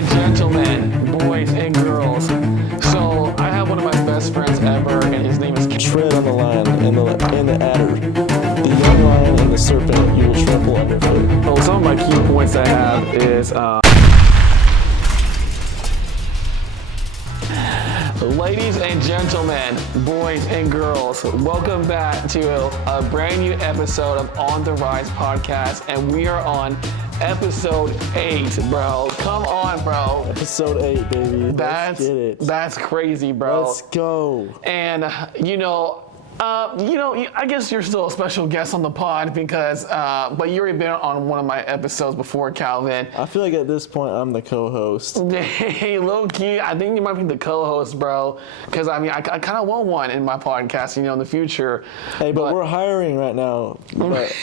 and gentlemen, boys and girls. So I have one of my best friends ever, and his name is Tread on the lion and the adder, the young lion and the serpent you will trample underfoot. So some of my key points I have is ladies and gentlemen, boys and girls, welcome back to a brand new episode of On the Rise podcast, and we are on episode 8, bro. Come on, bro. Episode 8, baby. Let's get it. That's crazy, bro. Let's go. And I guess you're still a special guest on the pod because, but you already been on one of my episodes before, Calvin. I feel like at this point I'm the co-host. Hey, low key, I think you might be the co-host, bro. Because I kind of want one in my podcast, in the future. Hey, but we're hiring right now. But,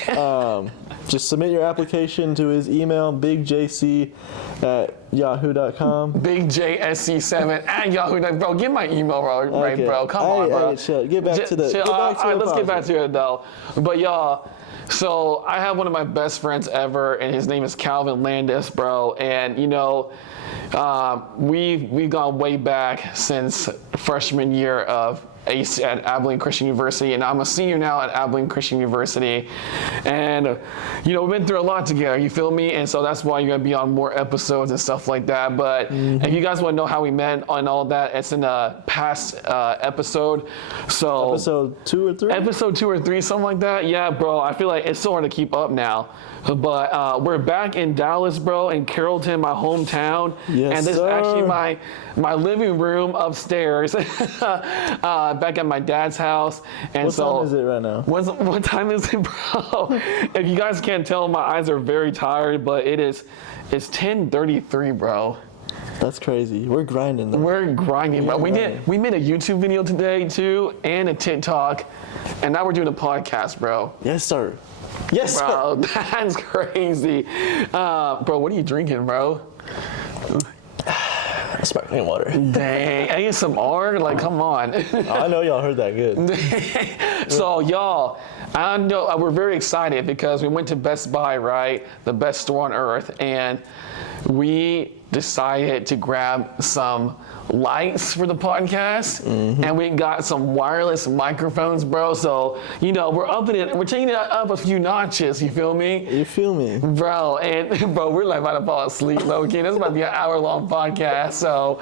just submit your application to his email, bigjc@yahoo.com. BigJSC7@yahoo.com. Bro, get my email right, bro. Come on, bro. Chill. Get back to the. Let's get back to it though. But y'all, so I have one of my best friends ever, and his name is Calvin Landis, bro. And we've gone way back since freshman year of AC at Abilene Christian University, and I'm a senior now at Abilene Christian University, and we've been through a lot together, you feel me? And so that's why you're gonna be on more episodes and stuff like that. But if you guys want to know how we met and all of that, it's in a past episode. So episode 2 or 3? Episode 2 or 3, something like that. Yeah, bro, I feel like it's so hard to keep up now. But we're back in Dallas, bro, in Carrollton, my hometown. Yes, and this sir. is actually my living room upstairs, back at my dad's house. And what time is it right now? What time is it, bro? If you guys can't tell, my eyes are very tired, but it's 10:33, bro. That's crazy. We're grinding though. We're grinding, bro. We made a YouTube video today too, and a TikTok, and now we're doing a podcast, bro. Yes, sir. Yes, bro, that's crazy. Bro, what are you drinking, bro? Sparkling water. Dang, ASMR? Like, come on. I know y'all heard that good. So, y'all, I know we're very excited because we went to Best Buy, right? The best store on earth, and we decided to grab some lights for the podcast, and we got some wireless microphones, bro. So we're taking it up a few notches. You feel me? You feel me, bro? And bro, we're like about to fall asleep, low key. This is about to be an hour-long podcast. So,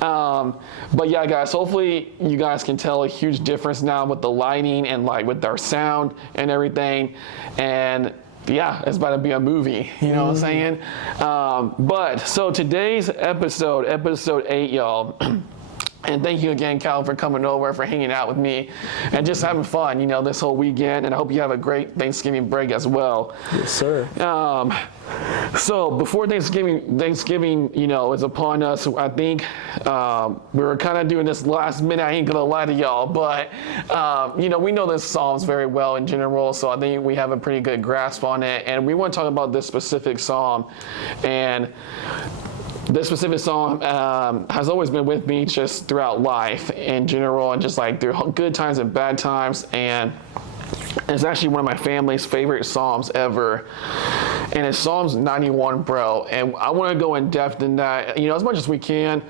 but yeah, guys. Hopefully, you guys can tell a huge difference now with the lighting and like with our sound and everything, and. Yeah, it's about to be a movie, you know what I'm saying? But so today's episode 8, y'all. And thank you again, Cal, for coming over, for hanging out with me, and just having fun, this whole weekend. And I hope you have a great Thanksgiving break as well. Yes, sir. So before Thanksgiving, is upon us. I think we were kind of doing this last minute. I ain't gonna lie to y'all, but we know this Psalms very well in general, so I think we have a pretty good grasp on it. And we want to talk about this specific Psalm, and this specific psalm has always been with me just throughout life in general, and just like through good times and bad times. And it's actually one of my family's favorite psalms ever, and it's Psalms 91, bro. And I want to go in depth in that, as much as we can.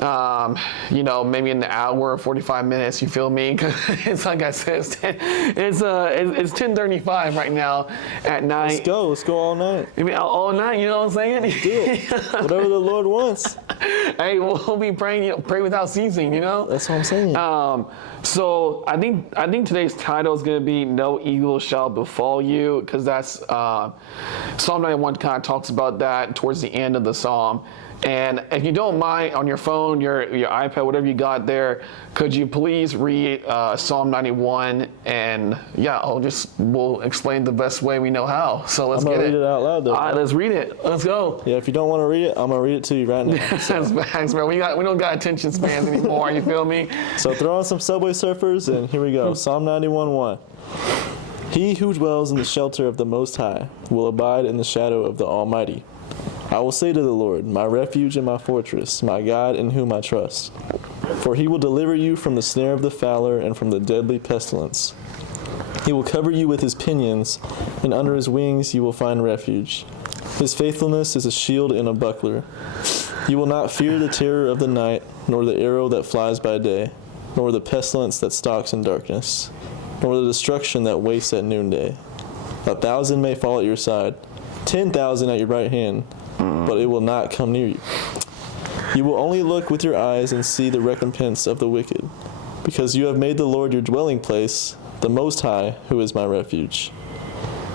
Maybe in the hour, 45 minutes. You feel me? It's like I said, it's 10:35 right now at night. Let's go all night. I mean, all night. You know what I'm saying? Do it. Whatever the Lord wants. Hey, we'll be praying. Pray without ceasing. That's what I'm saying. So I think today's title is going to be "No Evil Shall Befall You," because that's Psalm 91 kind of talks about that towards the end of the psalm. And if you don't mind, on your phone, your iPad, whatever you got there, could you please read Psalm 91? And yeah, we'll explain the best way we know how. So let's get it. I'm gonna read it out loud though. All right, let's read it. Let's go. Yeah, if you don't want to read it, I'm gonna read it to you right now. That's facts, bro. We don't got attention spans anymore. You feel me? So throw on some Subway Surfers, and here we go. Psalm 91:1. He who dwells in the shelter of the Most High will abide in the shadow of the Almighty. I will say to the Lord, my refuge and my fortress, my God in whom I trust. For he will deliver you from the snare of the fowler and from the deadly pestilence. He will cover you with his pinions, and under his wings you will find refuge. His faithfulness is a shield and a buckler. You will not fear the terror of the night, nor the arrow that flies by day, nor the pestilence that stalks in darkness, nor the destruction that wastes at noonday. 1,000 may fall at your side, 10,000 at your right hand, but it will not come near you. You will only look with your eyes and see the recompense of the wicked, because you have made the Lord your dwelling place, the Most High, who is my refuge.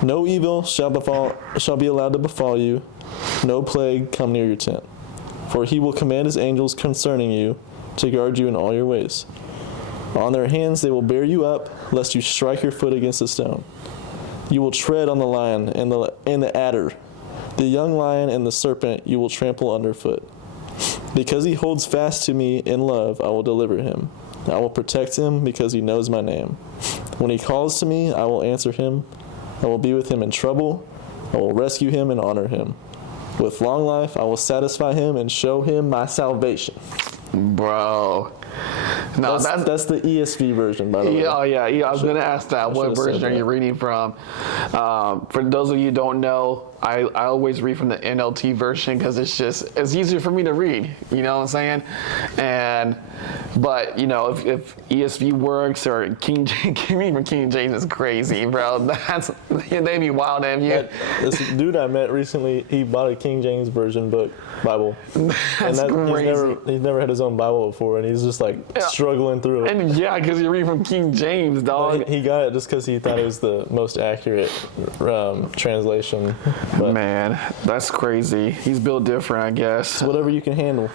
No evil shall be allowed to befall you, no plague come near your tent. For he will command his angels concerning you, to guard you in all your ways. On their hands they will bear you up, lest you strike your foot against a stone. You will tread on the lion and the adder. The young lion and the serpent you will trample underfoot. Because he holds fast to me in love, I will deliver him. I will protect him because he knows my name. When he calls to me, I will answer him. I will be with him in trouble. I will rescue him and honor him. With long life, I will satisfy him and show him my salvation. Bro. No, that's the ESV version, by the way. Yeah. I was gonna ask that. What version are you reading from? For those of you who don't know, I always read from the NLT version because it's easier for me to read. You know what I'm saying? But if ESV works or King James, reading from King James is crazy, bro. They be wild at you. This dude I met recently, he bought a King James version Bible. That's crazy. He's never had his own Bible before, and he's just like struggling through it. And because you read from King James, dog. He got it just because he thought it was the most accurate translation. But man, that's crazy. He's built different, I guess. Whatever you can handle.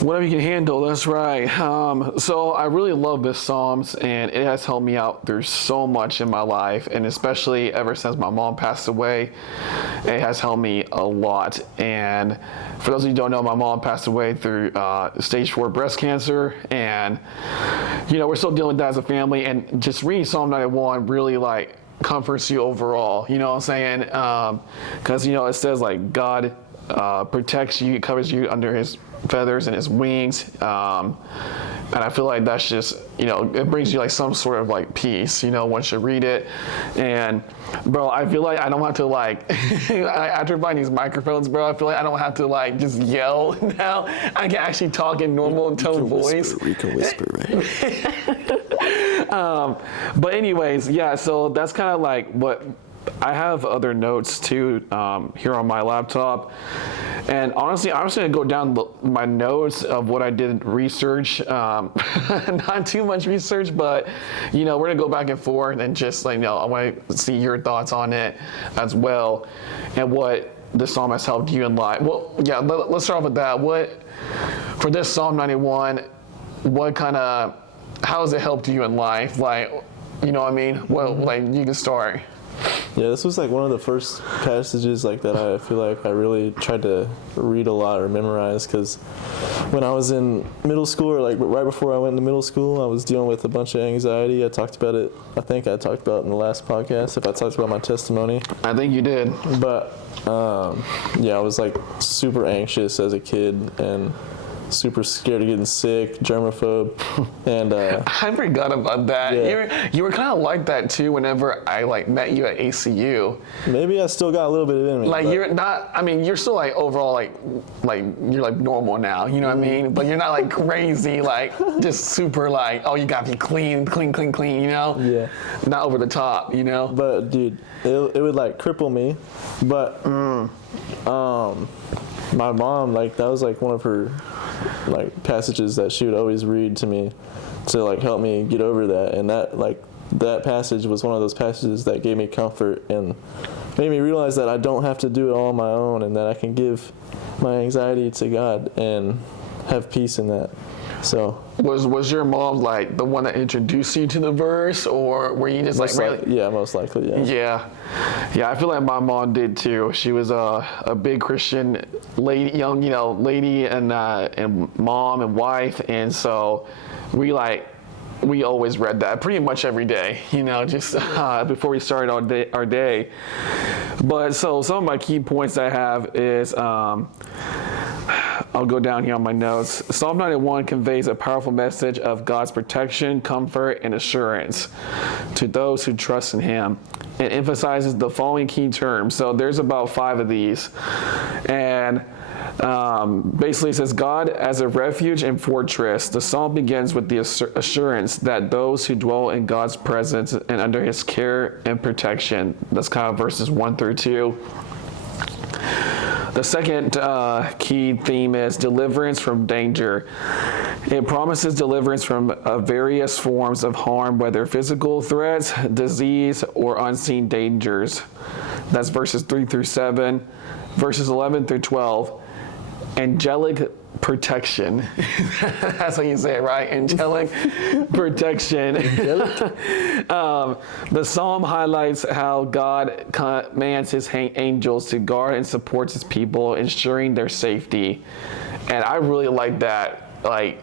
Whatever you can handle, that's right. So I really love this Psalms, and it has helped me out through so much in my life, and especially ever since my mom passed away, it has helped me a lot. And for those of you who don't know, my mom passed away through stage 4 breast cancer, and we're still dealing with that as a family. And just reading Psalm 91 really comforts you overall. You know what I'm saying? Because it says God protects you, covers you under His feathers and His wings. And I feel like that's just, it brings you some sort of peace, once you read it. And bro, I feel like I don't have to after buying these microphones, bro, I feel like I don't have to just yell now. I can actually talk in normal tone voice. You can whisper, right? But anyways, yeah, so that's kind of what I have other notes too here on my laptop. And honestly, I'm just going to go down my notes of what I did research. Not too much research, but, we're going to go back and forth and just, I want to see your thoughts on it as well and what this psalm has helped you in life. Well, yeah, let's start off with that. For this Psalm 91, how has it helped you in life? You know what I mean? Well, you can start. Yeah, this was one of the first passages that I feel like I really tried to read a lot or memorize, because when I was in middle school, or right before I went into middle school, I was dealing with a bunch of anxiety. I talked about it, I think I talked about it in the last podcast, if I talked about my testimony. I think you did. But yeah, I was super anxious as a kid and super scared of getting sick, germaphobe, and I forgot about that. Yeah. You were kind of like that too whenever I met you at ACU. Maybe I still got a little bit of it in me. You're not, you're still overall you're normal now, you know what I mean? But you're not crazy, just super oh, you gotta be clean, Yeah. Not over the top, But dude, it would cripple me. But my mom, that was one of her passages that she would always read to me to help me get over that. And that passage was one of those passages that gave me comfort and made me realize that I don't have to do it all on my own, and that I can give my anxiety to God and have peace in that. So was your mom the one that introduced you to the verse, or were you just really? Yeah, most likely. Yeah. I feel like my mom did too. She was a big Christian lady, young lady, and mom and wife, and so we always read that pretty much every day, just before we started our day. But so some of my key points I have is. I'll go down here on my notes. Psalm 91 conveys a powerful message of God's protection, comfort, and assurance to those who trust in Him. It emphasizes the following key terms. So there's about 5 of these. And Basically, it says, God as a refuge and fortress. The psalm begins with the assurance that those who dwell in God's presence and under his care and protection. That's kind of verses 1 through 2. The second key theme is deliverance from danger. It promises deliverance from various forms of harm, whether physical threats, disease, or unseen dangers. That's verses 3 through 7. Verses 11 through 12. Angelic protection. That's how you say it, right? Angelic protection. The psalm highlights how God commands his angels to guard and support his people, ensuring their safety. And I really like that. Like,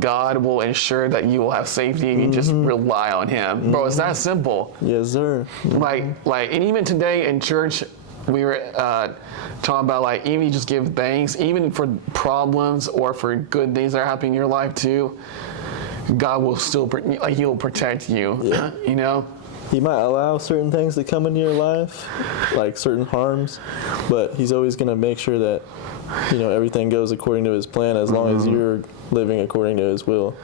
God will ensure that you will have safety if you just rely on him. Bro, it's that simple. Yes, sir. Like, and even today in church, we were talking about, like, even you just give thanks, even for problems or for good things that are happening in your life too, God will still, he will protect you, you know? He might allow certain things to come into your life, like certain harms, but he's always going to make sure that, you know, everything goes according to his plan as long as you're living according to his will.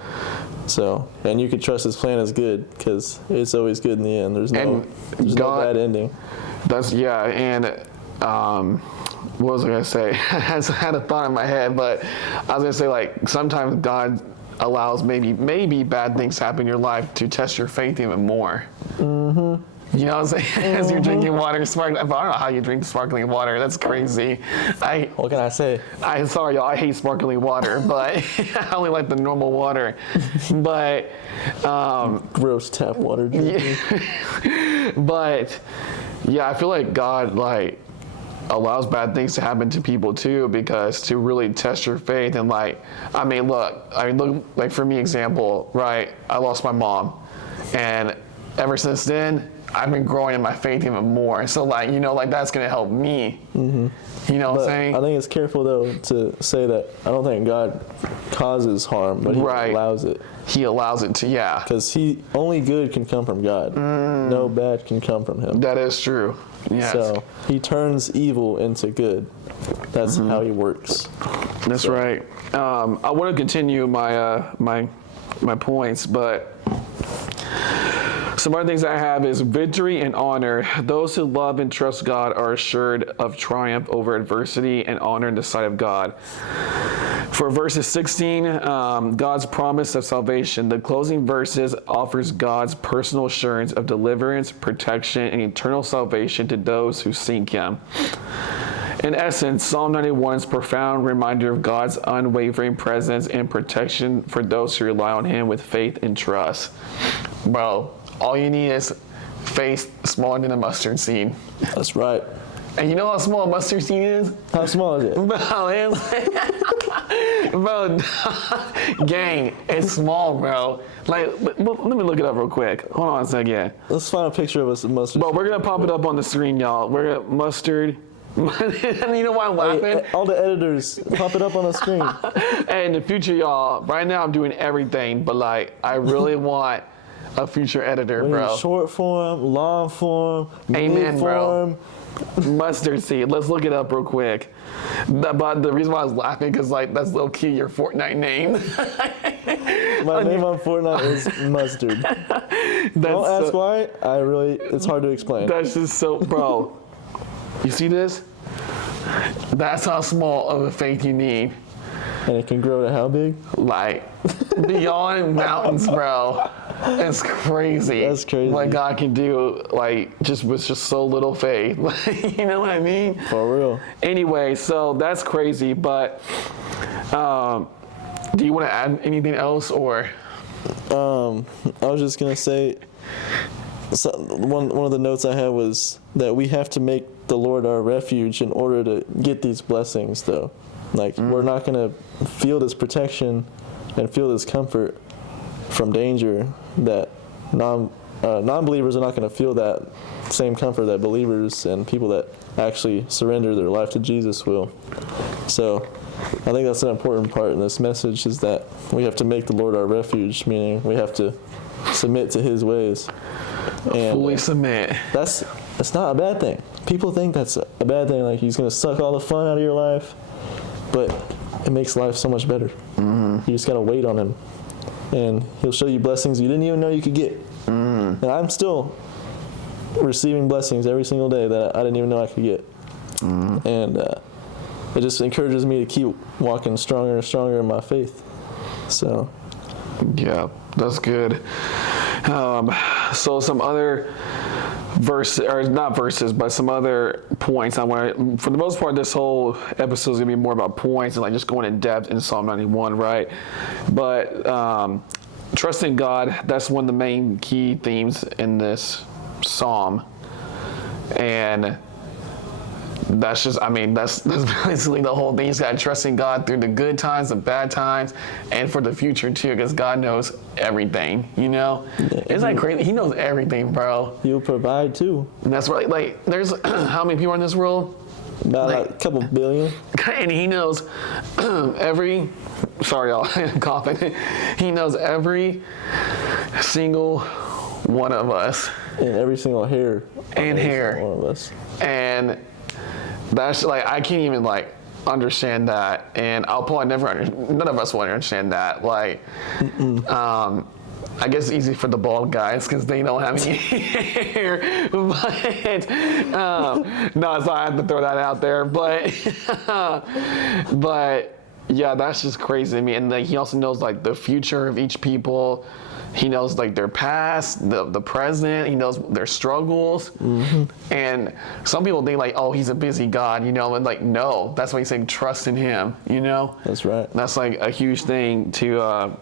So, and you can trust his plan is good because it's always good in the end. There's no bad ending. And what was I going to say? I had a thought in my head, but I was going to say, like, sometimes God allows maybe bad things happen in your life to test your faith even more. You know what I'm saying? As you're drinking water, sparkling. I don't know how you drink sparkling water. That's crazy. What can I say? Sorry, y'all. I hate sparkling water, but I only like the normal water. But Gross tap water drinking. But yeah, I feel like God allows bad things to happen to people too, because to really test your faith. And look, like for me, example, right? I lost my mom, and ever since then, I've been growing in my faith even more. So that's gonna help me. You know what I'm saying? I think it's careful though to say that I don't think God causes harm, but he allows it. He allows it to, Because only good can come from God. No bad can come from him. That is true. Yes. So he turns evil into good. That's how he works. That's right. I want to continue my my points, but some other things I have is victory and honor. Those who love and trust God are assured of triumph over adversity and honor in the sight of God. For verses 16, God's promise of salvation. The closing verses offers God's personal assurance of deliverance, protection, and eternal salvation to those who seek him. In essence, Psalm 91 is a profound reminder of God's unwavering presence and protection for those who rely on him with faith and trust. Bro, all you need is faith smaller than a mustard seed. That's right. And you know how small a mustard seed is? How small is it? Bro, gang, it's small, bro. Let me look it up real quick. Hold on a second. Let's find a picture of us mustard. But we're gonna pop it up on the screen, y'all. We're gonna mustard. You know why I'm laughing? All the editors, pop it up on the screen. And in the future, y'all, right now I'm doing everything, but I really want a future editor, bro. Short form, long form, Amen, mid form. Mustard seed. Let's look it up real quick. But the reason why I was laughing because that's low key your Fortnite name. My name on Fortnite is Mustard. Don't ask why. It's hard to explain. That's just so, bro. You see this? That's how small of a faith you need. And it can grow to how big? Beyond mountains, bro. It's crazy. That's crazy. What God can do, just with just so little faith. You know what I mean? For real. Anyway, so that's crazy. But do you want to add anything else, or? I was just gonna say, one of the notes I had was that we have to make the Lord our refuge in order to get these blessings, though. We're not gonna feel this protection and feel this comfort from danger that non-believers are not going to feel that same comfort that believers and people that actually surrender their life to Jesus will. So I think that's an important part in this message, is that we have to make the Lord our refuge, meaning we have to submit to his ways. And fully submit. That's not a bad thing. People think that's a bad thing, like he's going to suck all the fun out of your life. but it makes life so much better. You just gotta wait on him, and he'll show you blessings you didn't even know you could get. And I'm still receiving blessings every single day that I didn't even know I could get. And it just encourages me to keep walking stronger and stronger in my faith. So Yeah, that's good. So some other verses, or not verses, but some other points. I want, for the most part, this whole episode is gonna be more about points and like just going in depth in Psalm 91, right? But trusting God, that's one of the main key themes in this psalm, and that's just, I mean, that's basically the whole thing. You got to trust in God through the good times, the bad times, and for the future too, because God knows everything, you know? It's like crazy. He knows everything, bro. He'll provide too. And that's right. Like, there's how many people in this world? About like a couple billion. And he knows every, sorry y'all, coughing. He knows every single one of us. And every single hair. And hair. One of us. And that's like, I can't even like understand that, and I'll probably none of us will understand that. Like, I guess it's easy for the bald guys because they don't have any hair. But no, so I have to throw that out there. But but yeah, that's just crazy to me. And like, he also knows like the future of each people. He knows like their past, the present. He knows their struggles. And some people think like, oh, he's a busy God, you know, and like, no, that's why he's saying trust in him, you know? That's right. That's like a huge thing to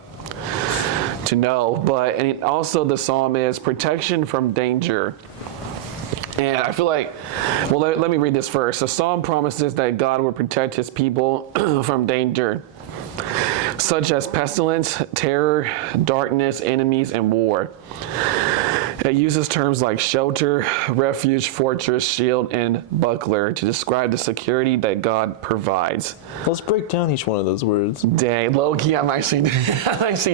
know. But, and also the psalm is protection from danger. And I feel like, well, let me read this first. The psalm promises that God will protect his people from danger, such as pestilence, terror, darkness, enemies, and war. It uses terms like shelter, refuge, fortress, shield, and buckler to describe the security that God provides. Let's break down each one of those words. Dang, low-key, I'm actually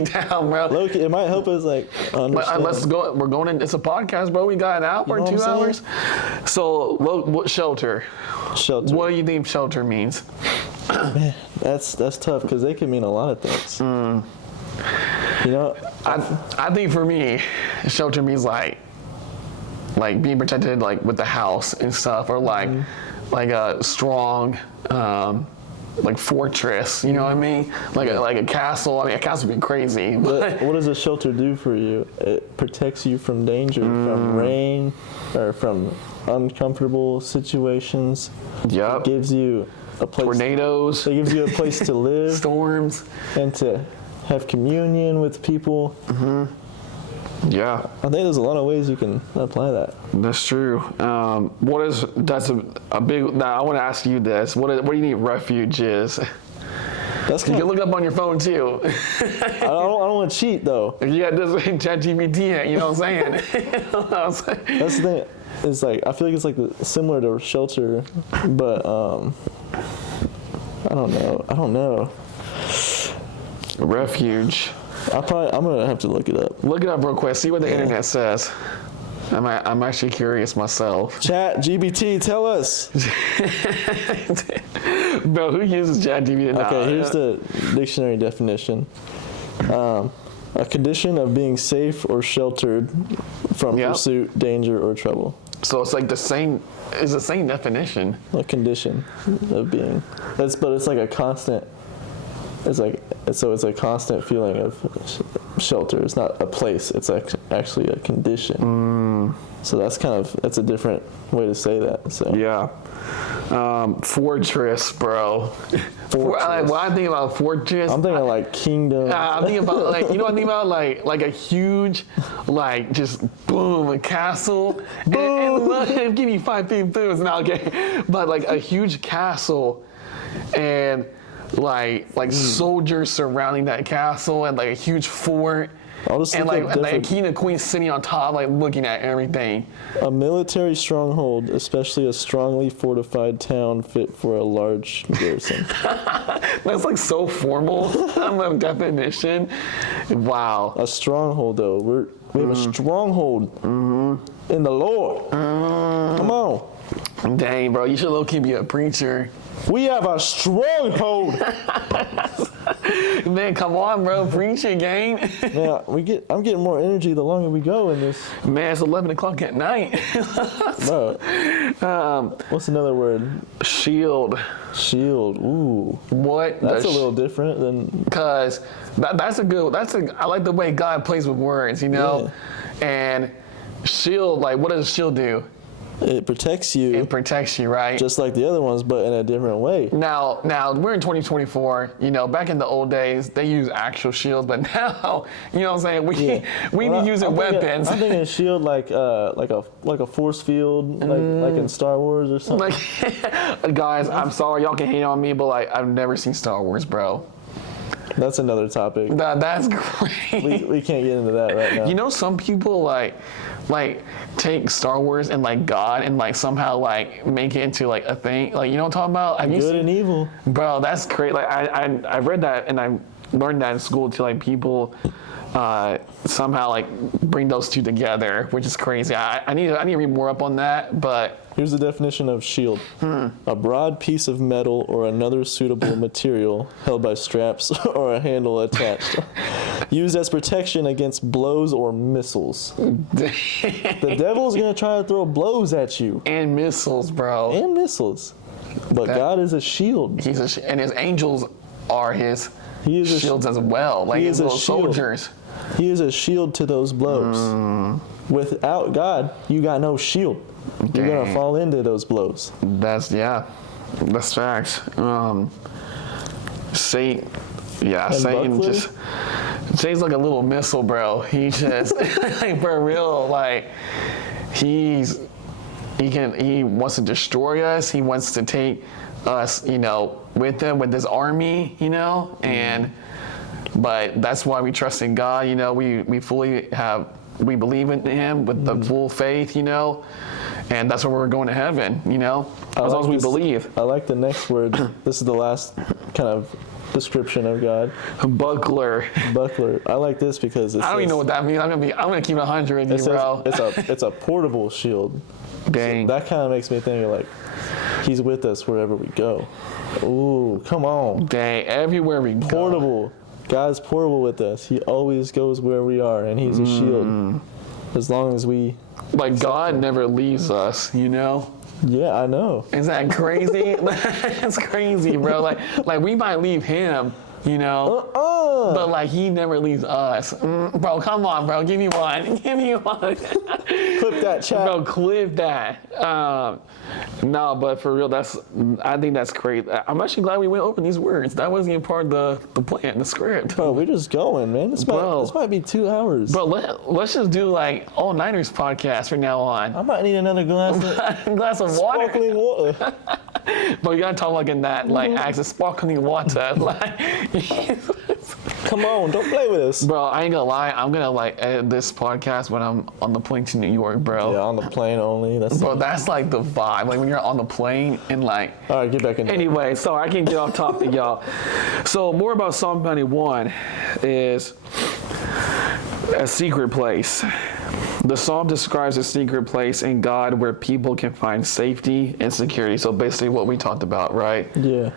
down, bro. Low-key, it might help us like understand. Let's go. We're going in. It's a podcast, bro. We got an hour, You know what 2 I'm hours. So, what shelter? Shelter. What do you think shelter means? Man, that's tough because they can mean a lot of things. You know, I think for me, shelter means like being protected like with the house and stuff, or like a strong like fortress. You know what I mean? Like a castle. I mean, a castle would be crazy. what does a shelter do for you? It protects you from danger, from rain, or from uncomfortable situations. Yep. It gives you a place. Tornadoes. It gives you a place to live. Storms. And to have communion with people. Yeah. I think there's a lot of ways you can apply that. That's true. That's a big. Now I want to ask you this. What do you think refuge is? That's You kind can of, look up on your phone too. I don't want to cheat though. You got this ChatGPT. You know what I'm saying? That's the thing. It's like I feel like it's like similar to shelter, but I don't know. Refuge. I'm gonna have to look it up. Look it up real quick. See what the internet says. I'm actually curious myself. ChatGPT, tell us. Bro, who uses ChatGPT? Okay, here's the dictionary definition. A condition of being safe or sheltered from pursuit, danger, or trouble. So it's like the same. It's the same definition. A condition of being. But it's like a constant. It's a constant feeling of shelter. It's not a place. It's like actually a condition. So that's a different way to say that. So Yeah. Fortress, bro. When I think about fortress, I'm thinking like kingdom. I'm thinking about like, you know what I think about, like a huge, like just boom, a castle. And give me 5 big booms. No, okay. But like a huge castle, and like soldiers surrounding that castle, and like a huge fort. I'll just And look up like a different- king and queen sitting on top, like looking at everything. A military stronghold, especially a strongly fortified town fit for a large garrison. That's like so formal of definition. Wow. A stronghold, though. We have a stronghold in the Lord. Come on. Dang, bro, you should low-key be a preacher. We have a stronghold. Man, come on, bro, preaching, gang. Yeah, I'm getting more energy the longer we go in this. Man, it's 11 o'clock at night. Bro, what's another word? Shield. Shield. Ooh, What? that's a little different than. Because I like the way God plays with words, you know? And shield, like, what does shield do? It protects you. It protects you, right? Just like the other ones, but in a different way. Now we're in 2024. You know, back in the old days, they use actual shields, but now, you know what I'm saying? We be using weapons. I'm thinking shield like a force field, like in Star Wars or something. Like, guys, I'm sorry, y'all can hate on me, but like, I've never seen Star Wars, bro. That's another topic. That's great. We can't get into that right now. You know, some people like take Star Wars and like God and like somehow like make it into like a thing. Like, you know what I'm talking about? Have you Good seen- and evil. Bro, that's great. Like I read that and I learned that in school too. Like people somehow like bring those two together, which is crazy. I need to read more up on that. But Here's the definition of shield. A broad piece of metal or another suitable material held by straps or a handle attached. Used as protection against blows or missiles. The devil's going to try to throw blows at you. and missiles, bro. And missiles. But God is a shield. And his angels are his He is a shields as well, like he his is a little shield. soldiers. He is a shield to those blows. Without God, you got no shield. You're going to Dang. fall into those blows. That's facts. Satan Buckler? Satan's like a little missile, bro. He just like for real, like he wants to destroy us. He wants to take us, you know, with him, with his army, you know, but that's why we trust in God, you know. We believe in him with the full faith, you know, and that's why we're going to heaven, you know, as long as we believe. I like the next word. This is the last kind of description of God. Buckler. Buckler. I like this because I don't even know what that means. I'm gonna keep it 100 with you, bro. it's a portable shield. Dang. That kind of makes me think of like he's with us wherever we go. Ooh, come on. Dang. Everywhere we go. Portable. God's portable with us. He always goes where we are, and he's a shield. As long as we. Like God never leaves us, you know. Yeah, I know. Is that crazy? That's crazy, bro. Like we might leave him, you know, but like he never leaves us. Bro, come on, bro. Give me one. Give me one. Clip that chat. Bro, clip that. No, but for real, I think that's great. I'm actually glad we went over these words. That wasn't even part of the plan, the script. Bro, we're just going, man. This might be 2 hours. But let's just do like All Niners podcast from now on. I might need another glass of Glass of water. sparkling water. But you gotta talk like in that, like access sparkling water. Like, Come on, don't play with us. bro, I ain't gonna lie. I'm gonna like edit this podcast when I'm on the plane to New York, bro. Yeah, on the plane only. Bro, that's like the vibe. Like when you're on the plane and like. All right, get back in there. Anyway, sorry, I can get off topic, y'all. So more about Psalm 91 is a secret place. The psalm describes a secret place in God where people can find safety and security. So basically what we talked about, right? Yeah.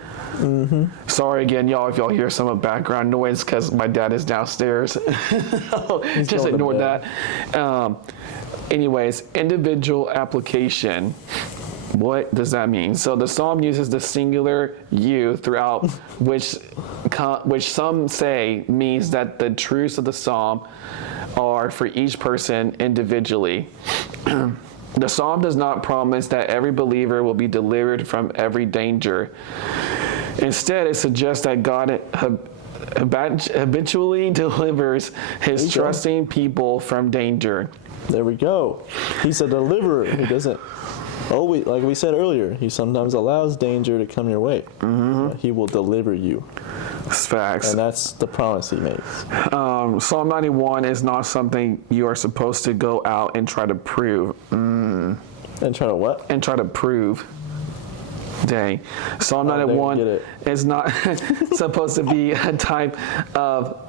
Sorry again, y'all, if y'all hear some background noise because my dad is downstairs. Just going to ignore bed. that. Anyways, individual application. What does that mean? So the psalm uses the singular you throughout, which some say means that the truths of the psalm are for each person individually. The psalm does not promise that every believer will be delivered from every danger. Instead, it suggests that God habitually delivers his trusting people from danger. There we go. He's a deliverer. He doesn't always, like we said earlier, he sometimes allows danger to come your way. But he will deliver you. It's facts. And that's the promise he makes. Psalm 91 is not something you are supposed to go out and try to prove. And try to what? And try to prove. Dang. Psalm there you 91 get it. is not supposed to be a type of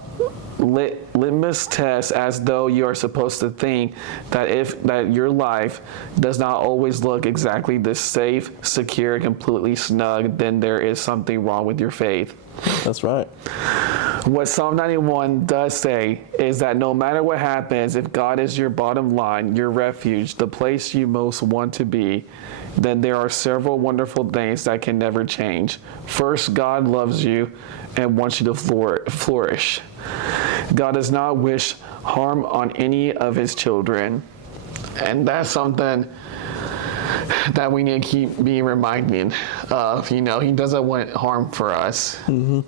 litmus test, as though you are supposed to think that your life does not always look exactly this safe, secure, completely snug, then there is something wrong with your faith. That's right. What Psalm 91 does say is that no matter what happens, if God is your bottom line, your refuge, the place you most want to be, then there are several wonderful things that can never change. First, God loves you and wants you to flourish. God does not wish harm on any of his children. And that's something that we need to keep being reminded of. He doesn't want harm for us. And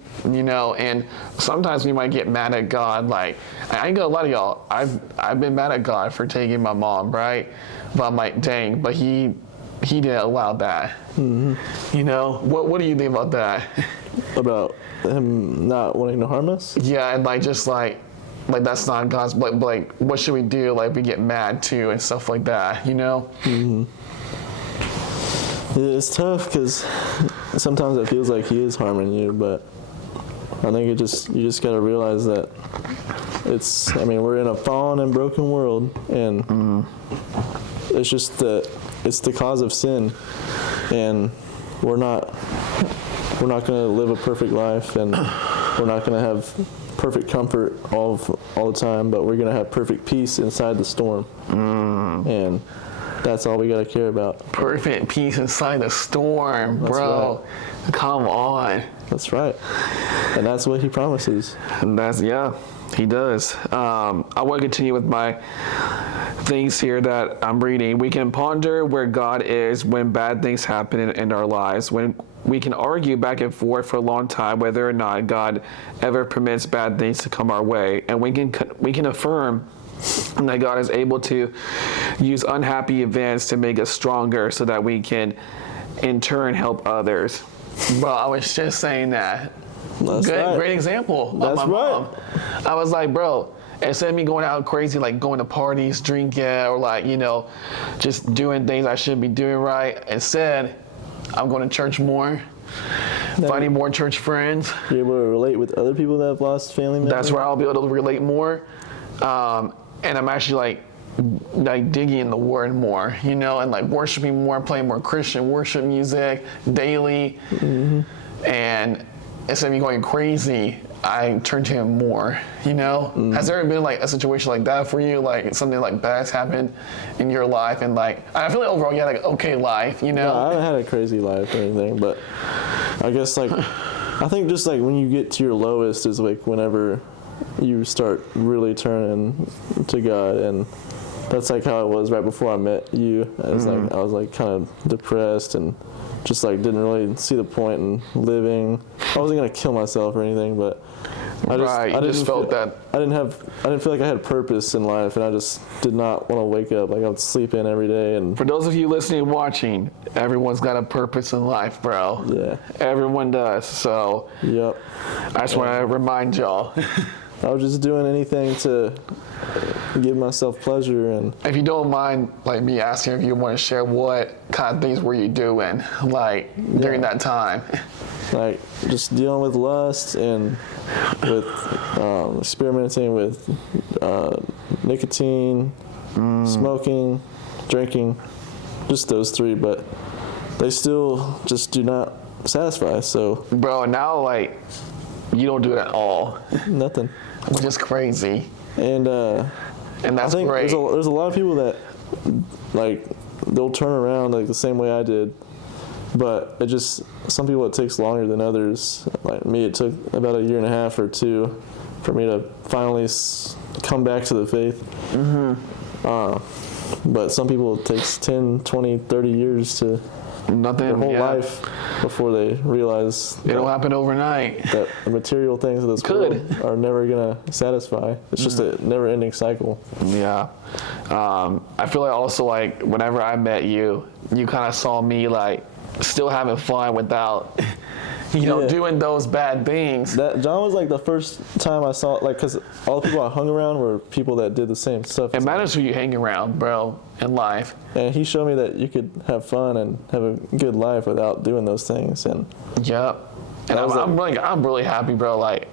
sometimes we might get mad at God. Like, I ain't gonna lie to y'all, I've been mad at God for taking my mom, right? But I'm like, dang, but he didn't allow that. What do you think about that? About him not wanting to harm us? Yeah, and like that's not God's, but like what should we do? Like, we get mad too and stuff like that, It's tough because sometimes it feels like he is harming you, but I think you just got to realize that we're in a fallen and broken world, and it's just that it's the cause of sin, and we're not going to live a perfect life, and we're not going to have perfect comfort all the time, but we're going to have perfect peace inside the storm, and that's all we got to care about. Perfect peace inside the storm, That's bro. right. Come on. That's right. And that's what he promises. And he does. I want to continue with my things here that I'm reading. We can ponder where God is when bad things happen in our lives. When we can argue back and forth for a long time whether or not God ever permits bad things to come our way. And we can affirm that God is able to use unhappy events to make us stronger so that we can in turn help others. Bro, I was just saying that. That's right. Great example of That's my mom. I was like, bro, instead of me going out crazy, like going to parties, drinking, or like, just doing things I shouldn't be doing right, instead, I'm going to church more, finding more church friends. You're able to relate with other people that have lost family members? That's where I'll be able to relate more. And I'm actually like digging in the word more, and like worshiping more, playing more Christian worship music daily. And instead of me going crazy, I turn to him more, Has there ever been like a situation like that for you? Like something like bad's happened in your life, and like, I feel like overall you had like an okay life, No, I haven't had a crazy life or anything, but I guess I think just like when you get to your lowest is like whenever you start really turning to God, and that's like how it was right before I met you. I was like kind of depressed and just like didn't really see the point in living. I wasn't gonna kill myself or anything, but I didn't feel like I had purpose in life, and I just did not want to wake up. Like I would sleep in every day. And for those of you listening and watching, everyone's got a purpose in life, bro. Yeah, everyone does. So yep. I just want to remind y'all. I was just doing anything to give myself pleasure. And if you don't mind, like me asking if you want to share what kind of things were you doing, like during that time? Like just dealing with lust and with experimenting with nicotine, smoking, drinking, just those three, but they still just do not satisfy. So, bro, now like you don't do it at all. Nothing. Which is crazy. And that's I think great. There's a lot of people that like they'll turn around like the same way I did, but some people it takes longer than others. Like me, it took about 1.5 years or 2 for me to finally come back to the faith. But some people it takes 10, 20, 30 years to their whole life before they realize it'll happen overnight. That the material things of this world are never gonna satisfy. It's just a never-ending cycle. Yeah, I feel like also like whenever I met you, you kind of saw me like still having fun without, Yeah. doing those bad things. That John was like the first time I saw, like, because all the people I hung around were people that did the same stuff. It matters who you hang around, bro, in life. And he showed me that you could have fun and have a good life without doing those things. And Yep. And That was I'm really happy, bro. Like,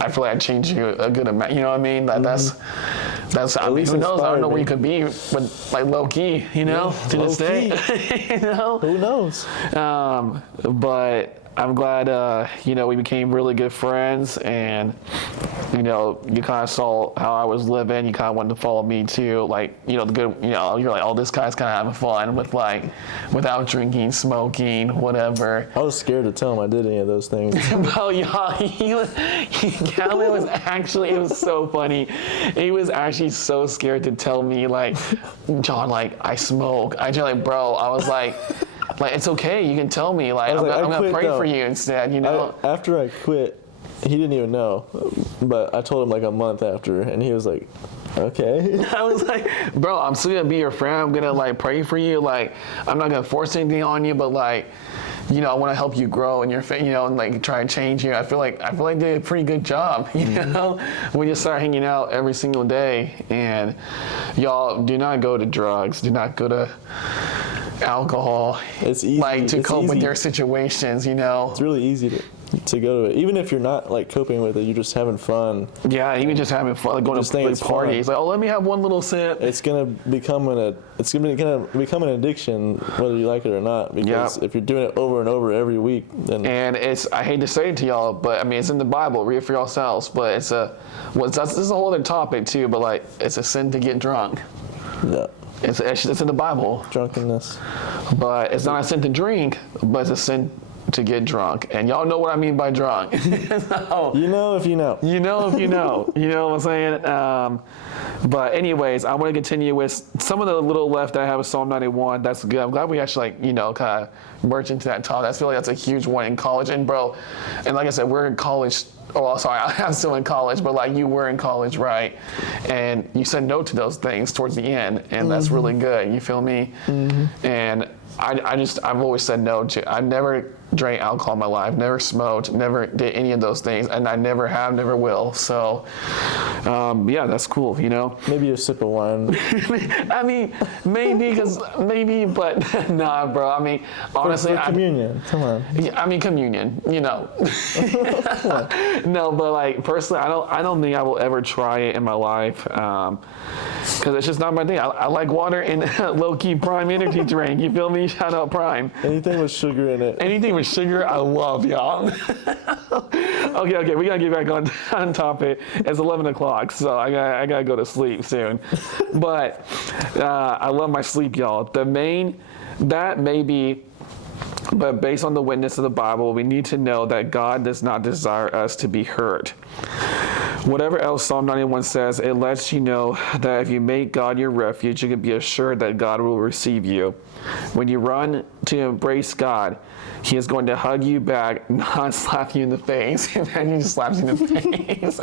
I feel like I changed you a good amount. You know what I mean? That's. I mean, least who knows? I don't know where you inspired could be with like low key. You know, to this day. You know. who knows? But I'm glad, we became really good friends, and you kind of saw how I was living. You kind of wanted to follow me too, like the good. You're like, oh, this guy's kind of having fun with without drinking, smoking, whatever. I was scared to tell him I did any of those things. Bro, y'all, Calvin was actually, it was so funny. He was actually so scared to tell me, like, John, like, I smoke. I just like, bro, I was like, it's okay. You can tell me. Like, I'm going to pray for you instead, After I quit, he didn't even know, but I told him like a month after, and he was like, okay. I was like, bro, I'm still going to be your friend. I'm going to, like, pray for you. Like, I'm not going to force anything on you, but, like, I want to help you grow in your faith, and like try and change you. I feel like they did a pretty good job, We just start hanging out every single day, and y'all do not go to drugs, do not go to alcohol. It's easy. Like to It's cope with easy. your situations, It's really easy to go to it. Even if you're not like coping with it, you're just having fun. Yeah, even just having fun, like going Just to think like, it's parties. fun. Like, oh, let me have one little sip. It's gonna become an addiction, whether you like it or not. Because if you're doing it over and over every week, then And I hate to say it to y'all, but I mean, it's in the Bible. Read it for yourselves. But this is a whole other topic too. But like, it's a sin to get drunk. yeah, It's in the Bible. drunkenness. But it's not a sin to drink, but it's a sin to get drunk. And y'all know what I mean by drunk. So, You know if you know. you know if you know. You know what I'm saying? But anyways, I want to continue with some of the little left that I have with Psalm 91. That's good. I'm glad we actually kind of merge into that talk. I feel like that's a huge one in college. And bro, and like I said, we're in college. Oh, sorry, I'm still in college, but like you were in college, right? And you said no to those things towards the end, and that's really good. You feel me? And I've always said no to. I never drank alcohol in my life, never smoked, never did any of those things, and I never have, never will. So, yeah, that's cool. Maybe a sip of wine. I mean, maybe, but nah, bro. I mean, honestly, For communion. Come on. I mean, communion, No, but like personally, I don't think I will ever try it in my life, because it's just not my thing. I like water and low-key Prime energy drink. You feel me? Shout out Prime. Anything with sugar in it. Anything with sugar, I love, y'all. Okay, we gotta get back on topic. It's 11 o'clock, so I gotta go to sleep soon. But I love my sleep, y'all. That may be. But based on the witness of the Bible, we need to know that God does not desire us to be hurt. Whatever else Psalm 91 says, it lets you know that if you make God your refuge, you can be assured that God will receive you. When you run to embrace God, He is going to hug you back, not slap you in the face. And then He just slaps you in the face.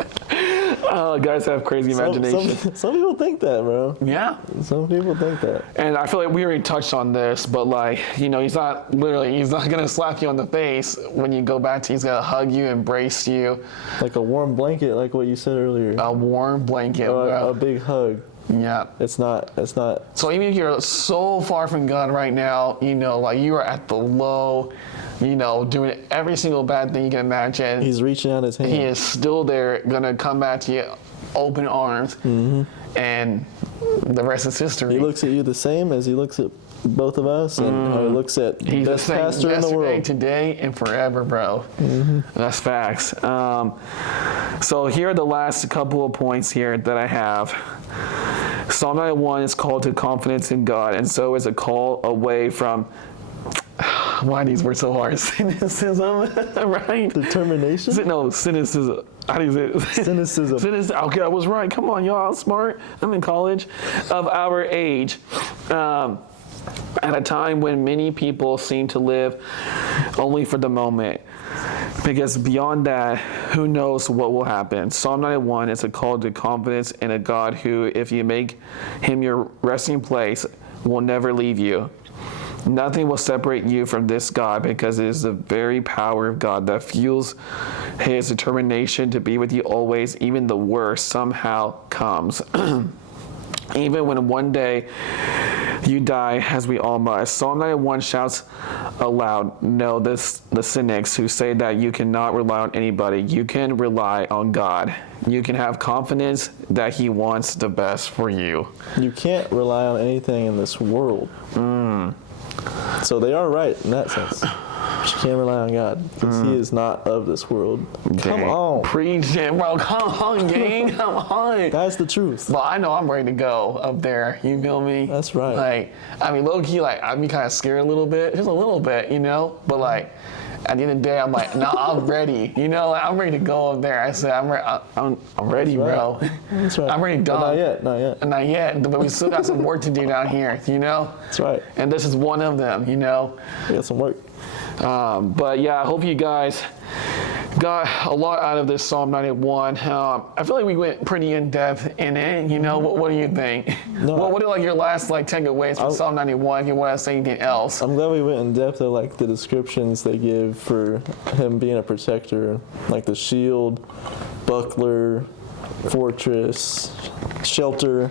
Guys have crazy imagination. Some people think that, bro. Yeah. Some people think that. And I feel like we already touched on this, but like, he's not going to slap you on the face when you go back to, he's going to hug you, embrace you. Like a warm blanket, like what you said earlier. A warm blanket, Or bro. a big hug. Yeah. It's not. So even if you're so far from God right now, like you are at the low, doing every single bad thing you can imagine. He's reaching out his hand. He is still there, going to come back to you, open arms, and the rest is history. He looks at you the same as he looks at both of us, and how he looks at the He's the best same pastor in the yesterday, world. today, and forever, bro. That's facts. So here are the last couple of points here that I have. Psalm 91 is called to confidence in God, and so is a call away from, why these words so hard? Cynicism, right? Determination? No, cynicism. How do you say it? Cynicism. Cynicism. Okay, I was right. Come on, y'all. I'm smart. I'm in college. Of our age. At a time when many people seem to live only for the moment. Because beyond that, who knows what will happen? Psalm 91 is a call to confidence in a God who, if you make Him your resting place, will never leave you. Nothing will separate you from this God, because it is the very power of God that fuels his determination to be with you always. Even the worst somehow comes. Even when one day you die, as we all must. Psalm 91 shouts aloud, "Know this, the cynics who say that you cannot rely on anybody. You can rely on God. You can have confidence that he wants the best for you." You can't rely on anything in this world. So they are right in that sense. But you can't rely on God, because he is not of this world. Come on. Preach it, bro. Come on, gang. Come on. That's the truth. Well, I know I'm ready to go up there. You feel me? That's right. Like, I mean, low key, like, I'd be kind of scared a little bit, just a little bit, you know? But, like, at the end of the day, I'm like, no, I'm ready. You know, like, I'm ready to go up there. I said, I'm ready, That's bro. right. That's right. I'm ready to go. But not yet. Not yet, but we still got some work to do down here, you know? That's right. And this is one of them, you know? We got some work. But yeah, I hope you guys got a lot out of this Psalm 91. I feel like we went pretty in depth in it. You know, what do you think? No, what are like your last like takeaways from Psalm 91? If you want to say anything else? I'm glad we went in depth of like the descriptions they give for him being a protector, like the shield, buckler, fortress, shelter.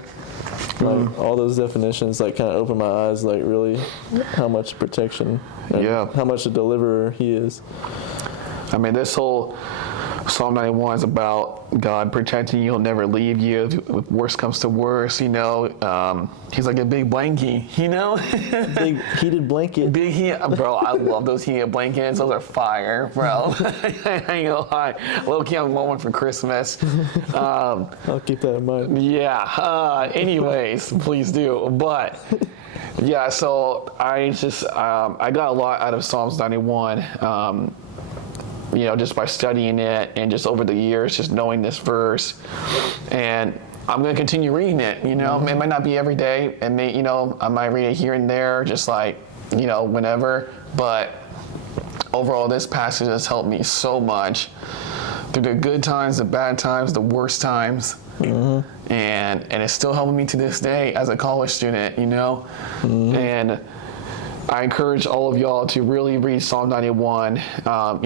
Like all those definitions, like kind of opened my eyes, like really how much protection, and how much a deliverer he is. I mean, this whole Psalm 91 is about God protecting you. He'll never leave you. If worst comes to worst, you know, he's like a big blankie, you know? Big heated blanket. Big heat, bro. I love those heated blankets. Those are fire, bro. I ain't gonna lie. Low key, I'm going one for Christmas. I'll keep that in mind. Yeah. Anyways, please do. But yeah, so I just I got a lot out of Psalms 91. You know, just by studying it and just over the years, just knowing this verse. And I'm going to continue reading it, you know. It might not be every day, and may, you know, I might read it here and there, just like, you know, whenever. But overall, this passage has helped me so much through the good times, the bad times, the worst times. And it's still helping me to this day as a college student, you know. And I encourage all of y'all to really read Psalm 91. You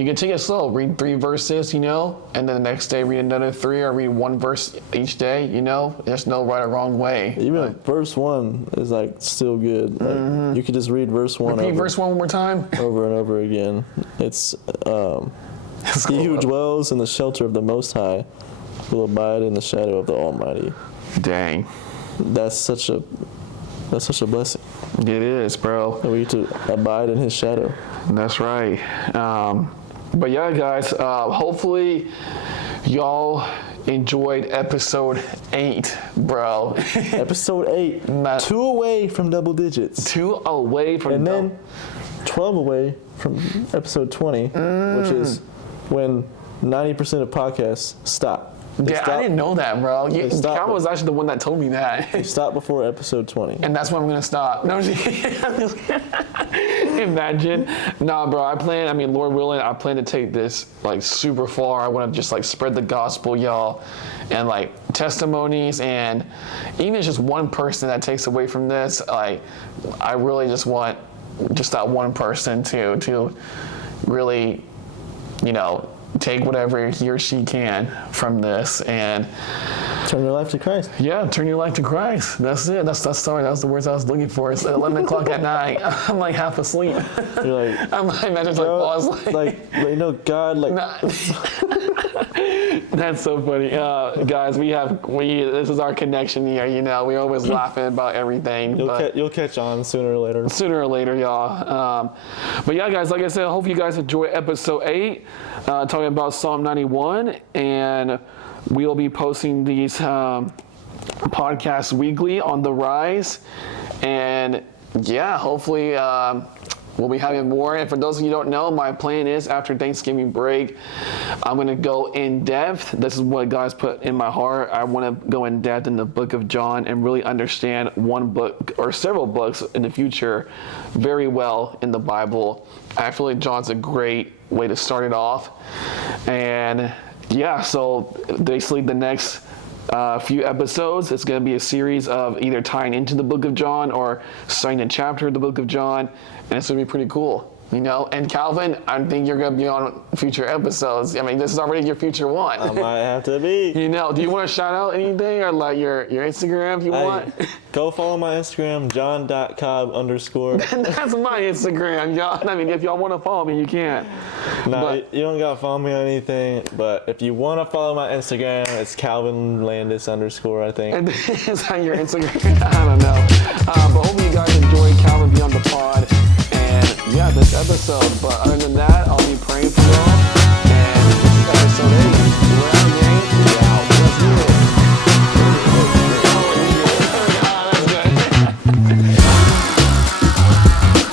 can take it slow, read 3 verses, you know, and then the next day read another 3 or read 1 verse each day, you know. There's no right or wrong way. Even verse 1 is like still good. Like, you could just read verse 1 Repeat verse 1 more time. over and over again. It's he who dwells in the shelter of the Most High will abide in the shadow of the Almighty. Dang. That's such a blessing. It is, bro. And we get to abide in his shadow. That's right. But yeah, guys, hopefully y'all enjoyed episode 8, bro. Episode 8, 2 away from double digits. 2 away from And then 12 away from episode 20, which is when 90% of podcasts stop. Yeah, I didn't know that, bro. Cal was actually the one that told me that. They stop before episode 20. And that's when I'm gonna stop. No, I'm just kidding. Imagine. Nah, bro, Lord willing, I plan to take this like super far. I want to just like spread the gospel, y'all, and like testimonies, and even if it's just one person that takes away from this, like I really just want just that one person to really, you know, take whatever he or she can from this and turn your life to Christ. Yeah, turn your life to Christ. That's it. Sorry, that was the words I was looking for. It's 11 o'clock at night. I'm like half asleep. You're like, I'm like, imagine you know, God, like. Nah. That's so funny, guys. This is our connection here. You know, we're always laughing about everything. You'll catch on sooner or later. Sooner or later, y'all. But yeah, guys, like I said, I hope you guys enjoy episode 8, talking about Psalm 91, and we'll be posting these podcasts weekly on The Rise, and yeah, hopefully we'll be having more. And for those of you who don't know, my plan is after Thanksgiving break, I'm going to go in depth. This is what God's put in my heart. I want to go in depth in the book of John and really understand one book or several books in the future very well in the Bible. I feel like John's a great way to start it off. And yeah, so basically the next a few episodes. It's going to be a series of either tying into the book of John or starting a chapter of the book of John, and it's going to be pretty cool. And Calvin, I think you're going to be on future episodes. I mean, this is already your future one. I might have to be. Do you want to shout out anything or like your Instagram if you want? Go follow my Instagram, john.cobb_. That's my Instagram, y'all. I mean, if y'all want to follow me, you can. No, you don't got to follow me on anything, but if you want to follow my Instagram, it's Calvin Landis _, I think. And is that your Instagram? I don't know. But hopefully you guys enjoyed Calvin Beyond the Pod. And yeah, this episode. But other than that, I'll